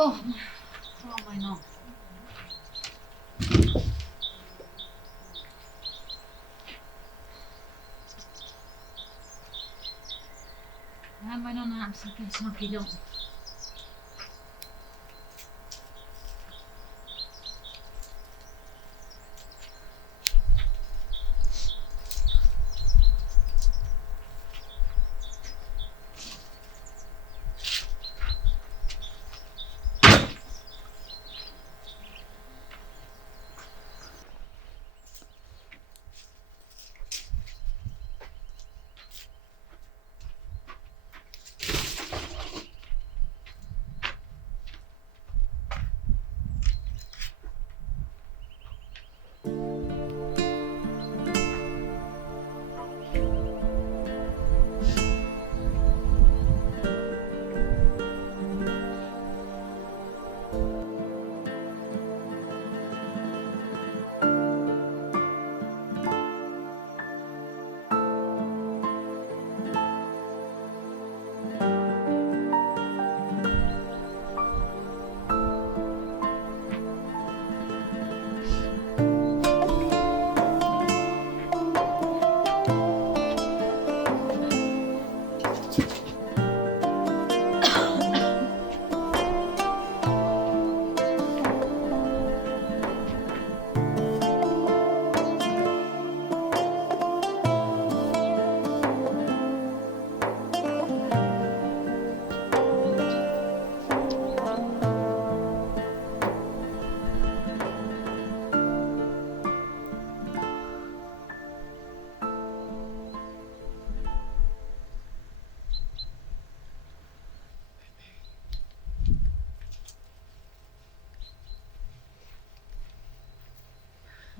Oh, my no. My no nam sa che sono chido.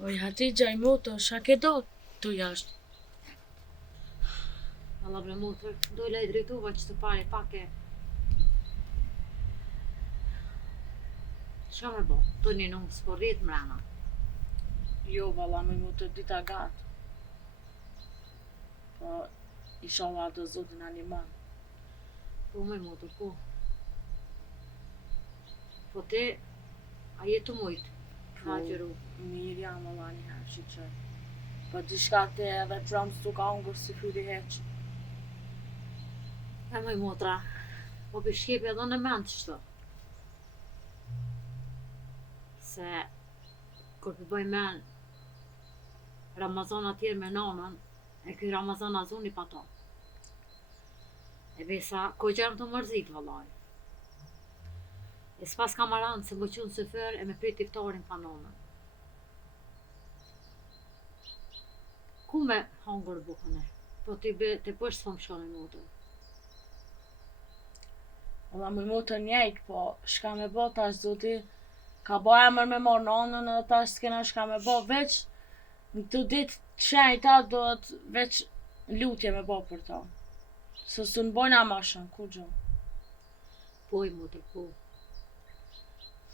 Oj, Hatixha, i motor, shka ke do tu jashtë? Alla bre motor, dojla I drejtova që të pare pake. Çka me bo? Tu një nuk s'po rrit mrena. Jo, valla, me motor dita gatë. Po, inshallah do zotin animan. Po me motor, po. Po ti, a jetu mujt? Ka gjëru. Mirë jam valla njëherë që qërë. Po diçka te edhe pram s'u ka ungur si fyri heq. E mëj motra, po për shkepi edhe në mend qëto. Se, kur për bëj men Ramazan atjerë me nanën, e ky Ramazan azuni pa ta. E besa, ko gjerëm të mërzit vëllaj. E s'pas kam aranë se më qunë sëfer e me prit iftarin pa nanën. Ku me hangur bukën e? Po t'i bësh s'fam shkone motër. Valla me motor njejt, po shka me bo tash zoti ka bo emër me marrë nanën edhe tash s'kena shka me bo veç në këto ditë shenjta do të veç lutje me bo për ta. Se s'u n'bojna ma shumë, kur gjo. Po I motër, po.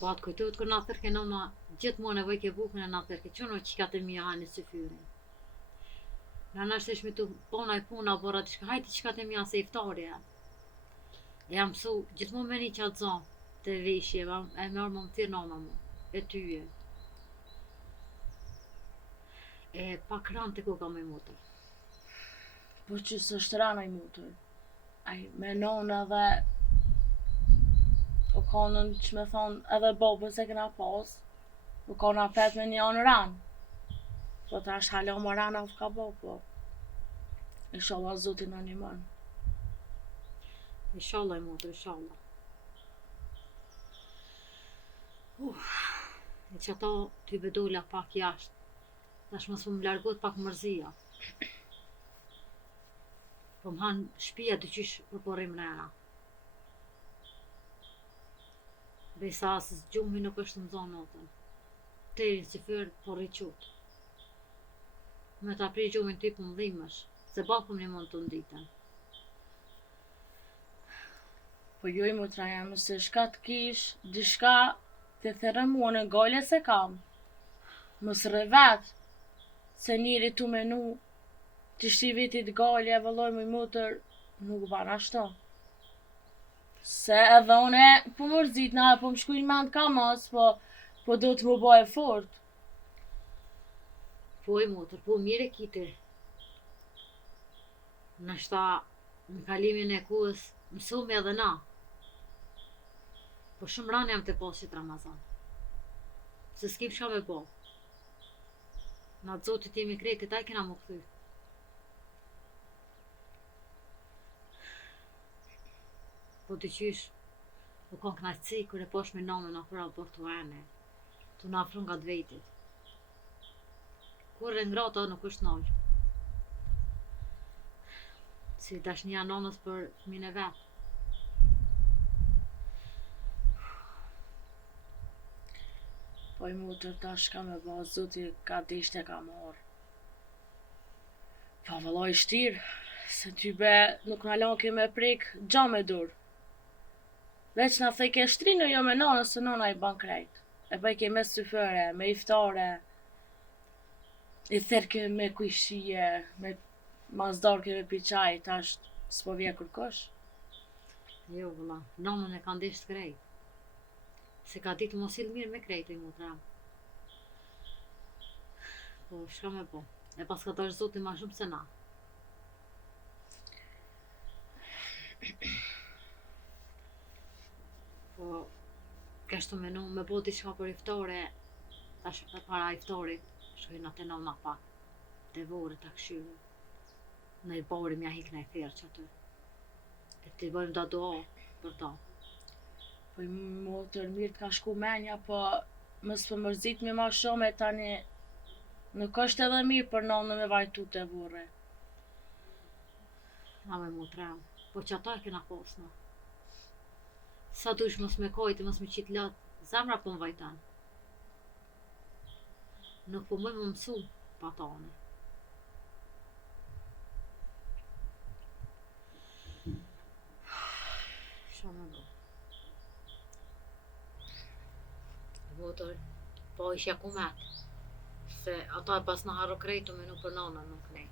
Po atë kujtojt kër na thërke nëma gjithmonë nevoj ke bukën e na thërke qëno që ka të mija hanë së fyrin. Në nështë ishme të pona I puna, bora të shka hajti që ka të mija se iftari e. E jam mësu gjithmonë me një qatë zonë të veshje, e mërë më më thirë nana mu, e tyje. E pak ranë të koka me motër. Po që s'është rana I motor. Aj me nonë edhe o konën që me thonë edhe bobës e kena pas, o kona pet me një anë ranë. Po tash hala më rana ka bo, po. Inshallah zotin animan. Inshallah motër, inshallah. E që ato ty bedolla pak jashtë. Tash mos më largot pak mërzia. Po më hanë shpia të qysh për porim rena. Besa asës gjumi nuk është në zonë notën. Terin si fyrë po rriqut. Me ta pri gjumin ty për më dhimësh, se bapëm një mund të nditën. Po jo I motra jam, se shka t'kish, dishka të thërë mua në gale se kam. Mos rre vetë, se njëri tu menu, të shti vitit gale e vëlloj me motor, nuk ban ashto. Se edhe une po mërzitna, po më shkujnë mend ka mos, po do të më bëj fort. Po i motër, po mire kite. Nështa në kalimin e kohës mësome edhe na. Po shumë ranë jam të pasit Ramazan. Se s'kim shka me bo. Na të zotit jemi krejt, taj kena më këthy. Po të qysh, po kon knajtësi kër e posh me name në kura bërë të vene. Të në afru nga të vetit. Kur e ngrata nuk është nalë. Si dashnia nonës për fëmin e vetë. Po i mutër tash ka me ba, zoti ka disht e ka marrë. Po vëllai shtirë, se ty be nuk na lan ke me prek gja me dur. Veç na thej ke shtrinë jo me nonës, se nona i ban krejt. E bëj ke me syfëre, me iftare, i therke me kujshie, me mazdarke me pi qaj, tash s'po vje kërkosh. Jo, vëlla, nonën e ka ndesht krejt. Se ka ditë mos il mirë me krejt i mutra. Po, shka me po. E pas ka të është zoti ma shumë se na. Po, kështu menu me po diçka për iftore, tash para iftorit, shkojnë atë nona pak, të vore të këshyre. Në i bori mja hik në i thirë që aty. E të bëjmë da doa për ta. Po i motër mirë të ka shku menja, po mës për mërzit me ma shumë e tani nuk është edhe mirë për nonën me vajtu të vore. Na me mutra, po që ata e kena posna. Sa dush mos me kojtë, mos me qitë latë, zemra po më vajtan. Nuk po më mësu pa tane. Shumë do. Motor, po ishja kumet. Se ata e pas në harro krejtu me nuk për nonën nuk nej.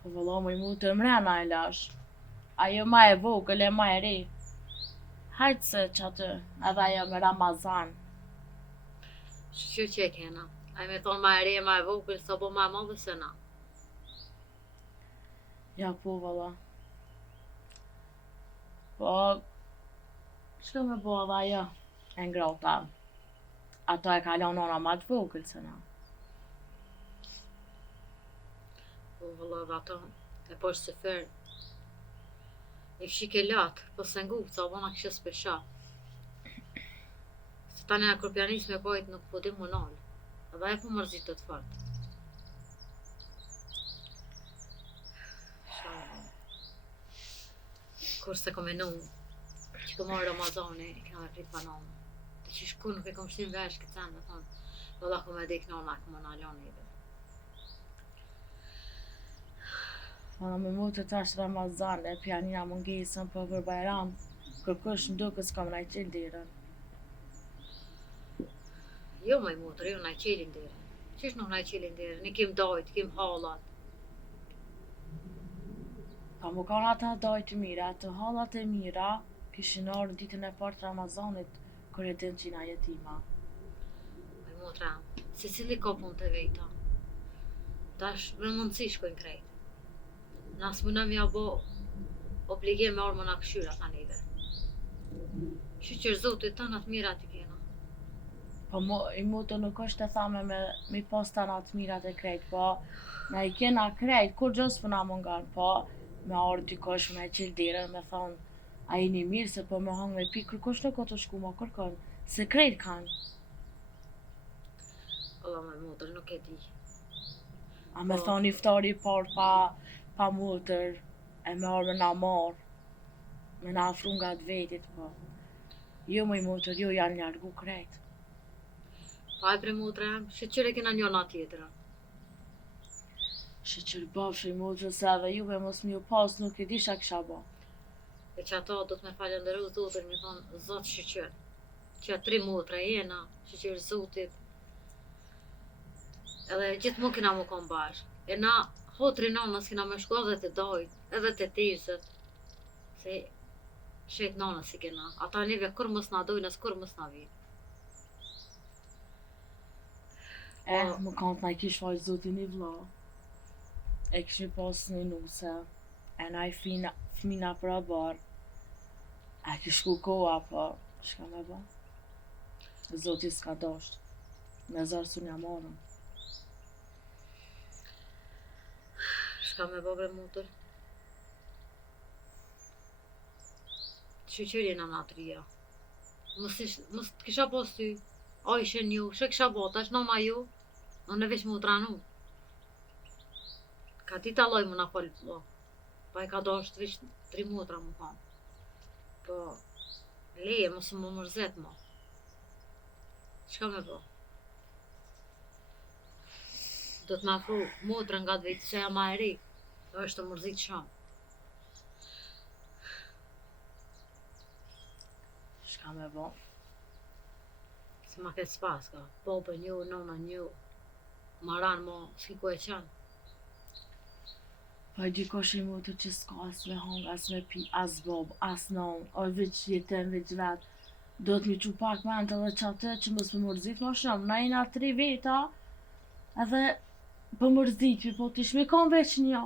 Po vëlla më i mutër mrena e lash. Ajo ma e vogël e ma e re. Hajtë se që aty, edhe ajo me Ramazan. Që e kena? Ai me thonë ma e re, ma e vogël, sa po ma e madhe se na. Ja po vëlla. Po, çka me bo edhe ajo? E ngrota. Ato e kalon nona ma të vogël se na. Po vëlla dhe ato, e poshtë se fer. E fshike latë, po se ngu, sa bona kështë spesha. Se tani e kërpjanis me pojt nuk po di mu nalë. Edhe e po mërzit të fort. Kurse kom menu, që kom marrë Ramazani, e kena me prit bananë. Të që shku nuk e kom shtim vesh këtë sen, me thonë, vëlla kom e dik nona, kom e nalon i dhe. Mana me mu të tash Ramazan e pjanina mungesën po për Bajram, kërkosh më duke s'kam naj qilë dirën. Jo më i mutër, jo naj qelin dire. Qish nuk naj qelin dire, ne kim dajt, kim hallat. Pa mu kanë ata dajt mira, të hallat e mira, kishin orë në ditën e partë Ramazanit, kër e din qina jetima. Më i mutra, se cili ka pun të vejta. Tash me mundësi shkojnë krejt. Nas më nëmë ja bo obligim me orë më në këshyra ta neve. Që zotit të në të mira të kena. Po i mu të nuk është e thame me pas të nga të mirat e krejt, po na i kena krejt, kur gjës për na mungan, po me orë dikosh me e qilë dirën, me thonë, a i një mirë se po me hangë me pi, kërkosh nuk o të shku ma kërkon, se krejt kanë. Allah me mutër, nuk e di. A me thonë iftari par pa mutër, e me orë me na marë, me na afru nga të vetit, po. Jo më i mutër, jo janë largu krejt. Pa e pre mutra, shqyre kena njona tjetëra. Shqyr bafsh i mutër, se edhe juve mos mi u pas nuk e disha kisha ba. E që ato do të me falendëru zotin, me thonë, zot shqyr. Që 3 mutra jena, shqyr zotit. Edhe gjithë mu kena mu kom bash. E na, hotri nonës kena me shku edhe të dojt, edhe të tizët. Se Shet nana si kena. Ata neve kur mos na dojnë, as kur mos na vinë. Më kanë na i kish faq zoti një vlla. E kishmi pas një nuse. E na i fmina për abar. E kish shku koha, po shka me ba? Zoti s'ka dasht. Me zarë su nja marrën. Shka me bë bre mutër? Qyqyri në natria. Mos t'kisha pas ty. A ishen ju, shë kisha bo, tash nama ju. Unë e veç mu tranu. Ka ti taloj mu na fol plo. Pa e ka dasht veç 3 mutra mu kanë. Po, leje, mos më mërzet mo. Qka me bë? Do t'ma afru motrën nga të vetë se jam ma e ri. Do është të mërzit shumë. Shka me ba? Se ma këtë spas ka. Popën ju, nonën ju. Maran mo, s'ki ku e qanë. Po e dikosh i motër që s'ka as me hang, as me pi, as bob, as non, o veç jetën, veç vetë. Do t'mi qu pak ment edhe qatë që mos më mërzit ma shumë. Na jena 3 veta, edhe po mërzitvi, po t'ish me kam veç një.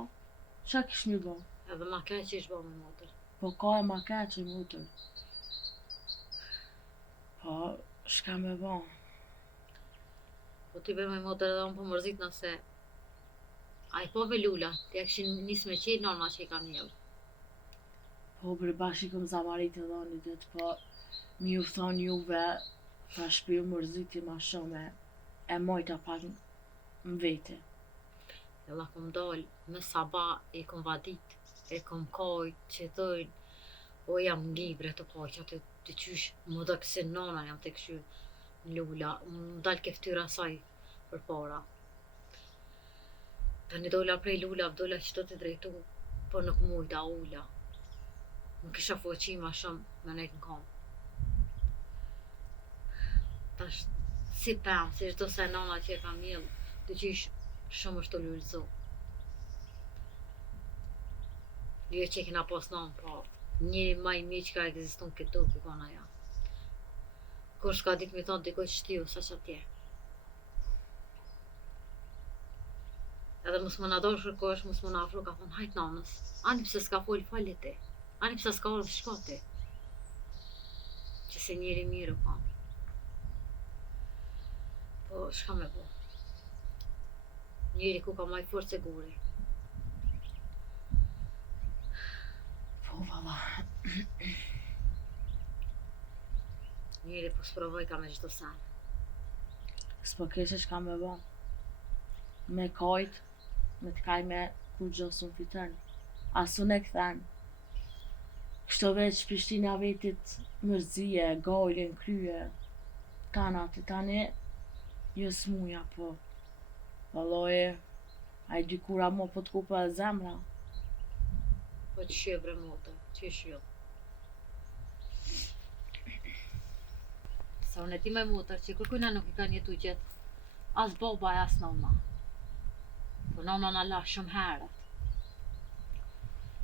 Qa kish mi bo? Edhe ma keq që ish bo me motër. Po ka e ma keq i motër. Po, shka me bo? Po ti be me motër edhe unë po mërzit nëse a i pove lula, ti e këshin nis me qenë norma që i ka njëllë. Po bre bashkë i kom zamarit edhe një dit, po mi ju thonë juve, ta shpi ju mërziti ma shumë e mojta pak më vete. Edhe kom doll, me saba e kom vadit, e kom kajt, që thojnë, o jam libre të kajt, që të qysh më dhe kësin nona jam të këshy lula, më dal keftyra saj për para. Tani dolla prej lula, dolla që të drejtu, po nuk mujta ula. Më kisha fuqi ma shumë me nejtë në kam. Tash, si pëm, si çdo se nana që e kam mjellë, të qysh shumë është të lullëzu. Jo që e kena pas nanë, po njëri ma i mirë që ka egzistun këtu, pikona ja. Kur shka ditë mi thonë dikoj që shtiu, sa që atje. Edhe mos më nador kërkosh, mos më nafru, ka thonë hajt nanës. Ani pse s'ka fol falit ti. Ani pse s'ka orë shko ti. Që se njeri mirë ka. Po shka me bo. Njeri ku ka maj fort se guri. Po valla. Njeri po s'provoj ka me çdo sen. S'po keshe shka me bo. Me kajt, me t'kaj me ku gjosën fitën. Asun e këthen. Kështu veç Prishtina vetit mërzije, gajlin, krye. Tanat e tani, jo s'muja, po. Valloj, a i dykura mo po t'kupa e zemra. Po që shjo bre motë, që shjo. Sa unë e ti me motër që kërkujna nuk i ka jetu gjithë. As baba e as nona. Po nona na la shumë herët.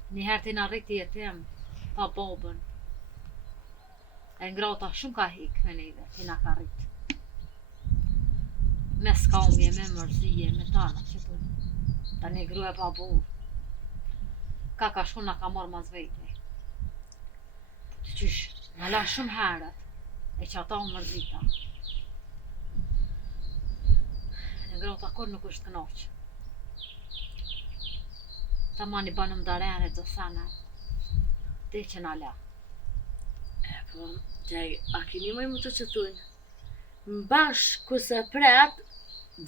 Një herë ti na rriti jetim, pa babën. E ngrata shumë ka hik me neve, ti na ka rrit. Me skamje, me mërzije, me tana që tu. Ta një grue pa burë. Ka shku na ka marrë mas vete. Të qysh, na la shumë herët, e që ata unë mërzita. E ngrata kur nuk është knaqë. Ta mani banëm darene të sene. Te që na la. E po, gjaj, a kini më të që thujnë? Mbash ku se pret,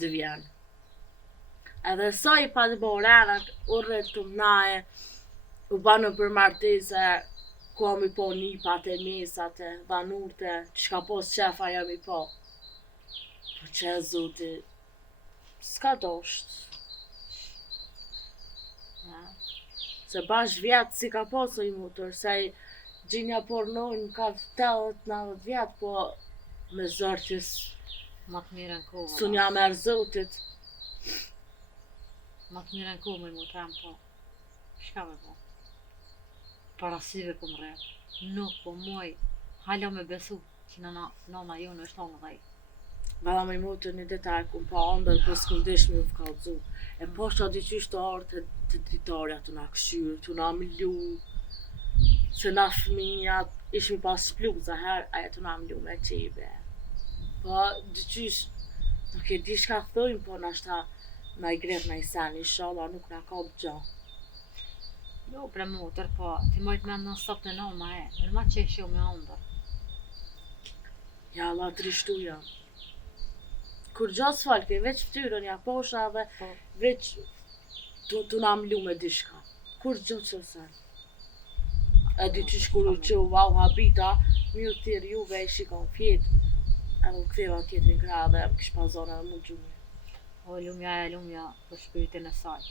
dë vjen. Edhe sa i pa të borenat, u rrët të mnaje, u banë për martese, ku am i po nipat e mesat e dhanurte, që ka pos qefa jam i po. Po që e zoti, s'ka dosht. Se bash vjetë si ka posë i motor, se i gjinja pornojnë ka 80-90 vjetë, po me zërtis Ma të mirën ku. sun jam erë zotit. Ma të mirën ku me mu trem po. Shka me po. Parasive ku më rrë. Nuk po muaj hala me besu që nana jonë është 19. Valla me motër një detaj ku pa ndër për s'kum desh me u kallzu. E posha diqysh të artë të dritarja të na këshyrë, të na mlu, se na fëmijat ishmi pas pluza her, aja të na mlu me qebe. Po diqysh, nuk e di shka thojnë, po nashta na i gret na i sen, inshallah nuk na ka bëgja. Jo bre motër, po ti mojt me në stop në noma e, në ma që e me ndër. Ja, Allah të rishtuja. Kur gjas falke, veç ftyrën ja posha dhe Po. veç tu na mlu me dishka. Kur gjatë që sen. E di që shkuru që wow habita, mirë thirë juve e shikon fjet, edhe u ktheva tjetrin kra dhe më kish pazona dhe mu gjumë. O lumja për shpiritin e saj.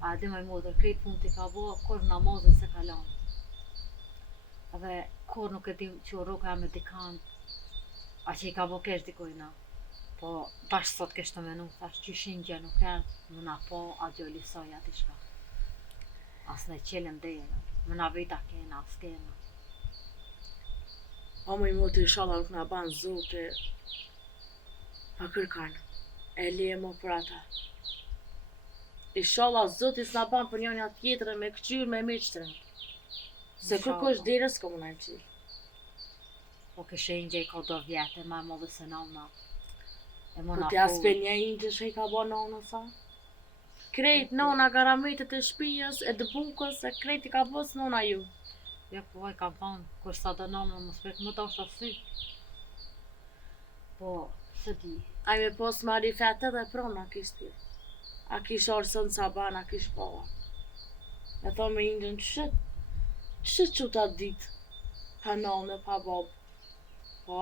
A di maj motër, krejt pun t'i ka bo, kur namazën se kalon. Edhe kur nuk e di që roka me dikant, a që i ka bo kesh dikojna. Po tash sot kesh të menu, tash që shingja nuk e, më na po a djoli saj ati shka. As në qelën dhejnë, më na vita kena, as kena. O më i motër inshallah nuk na ban zote, pa kërkan, e leje mo për ata. Inshallah zoti s'na ban për njënja tjetër me këqyr me miqtërën. Se kërkosh dire s'ko më najtë qilë. Po kështë e njëj ka do vjetë, ma më dhe se nona. E më Po na t'ja po, s'pe një injë që i ka bo nona sa? Krejt nona garametet e shpijës, e dëbukës, e krejt i ka bos nona ju. ja po e kam thonë, kur sa do nona më spet më të është asy. Po, se di, Aj me pos marifet edhe prona kish tjerë. A kish orësën saban, a kish pova. E thonë me injën që që ta dit, pa none, pa bob. Po,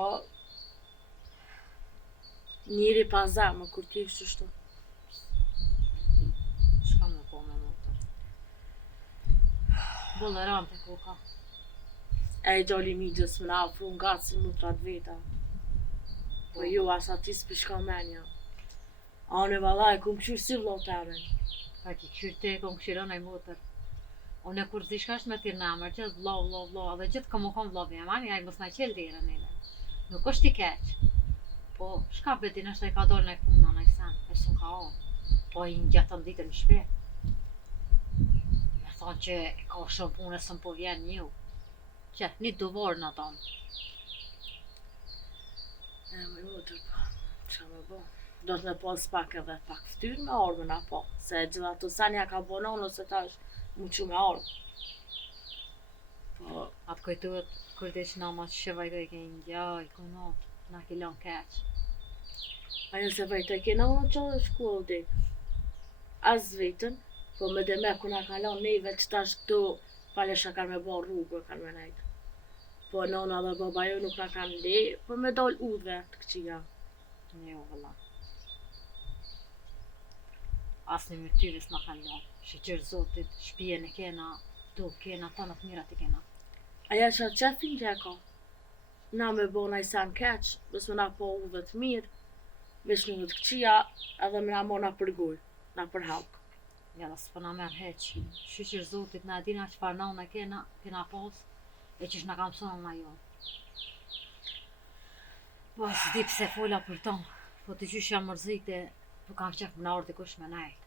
njëri pa zemë, kur ti ishtë qështu. shka me po me motër. Bolle rante koka. E i gjoli migjës më na afru nga si mutrat veta. Po ju asa ti s'pi shka menja. Ane valaj, kum qyrë si vlot e amen. Ka ki këshyrë te, kom këshirën e motër. Unë e kur zishka është me tirë në emër, që vlo, edhe gjithë kom u kom vlo vje mani, a i mos na qelë dire nile. Nuk është i keq. Po, shka beti nështë e ka dorë në e puna në i sen, e sun ka o. Po i në gjatën ditën në shpe. Me thonë që ka shumë punë e sën po vjen një. Që, një duvorë në tonë. E më i mutër pa, që me bo. Do të me pos pak edhe pak ftyrë me orë me na po. Se gjitha të sanja ka bonon ose tash mu që me orë. Po, Atë kujtuhet, kur dhe që nama që shëvaj dhe i ke një gjaj, kunot, na ki lon keq. ajo se vejtë e kena unë që dhe shkullë dik. As vetën, po me dhe me kuna kalon neve që tash këtu palesha kanë me bo rrugë, kanë me nejtë. Po nona dhe baba jo nuk na kanë le, po me dol udhve të këqia. Jo, vëlla. As një mërtyris në kanë lon. Shqyqyrë zotit, shpijen e kena, tu kena, tanët mirat i kena. Aja që atë qefin që e ka. Na me bo na i san keq, bës me na po udhve të mirë, veç një të këqia, edhe me na mo na përguj, na përhalk. Ja, dhe s'po na merë heq. Shqyqyrë zotit, na dina që farë na kena pos, e që shna kam sonë na jo. Po, s'di pse fola për tonë, po të qysh jam mërzite, po kam qef më na orë të kush me nejt.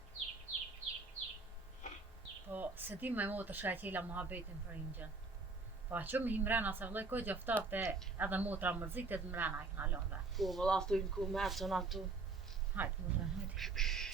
Po, se di me motër shka e qela muhabetin për ingjën. Po, a që me himrena se vloj koj gjoftate edhe motra mërzite të mrena e këna lombe. Po, vëlla thujnë ku me që na tu. Hajtë, motër, hajtë.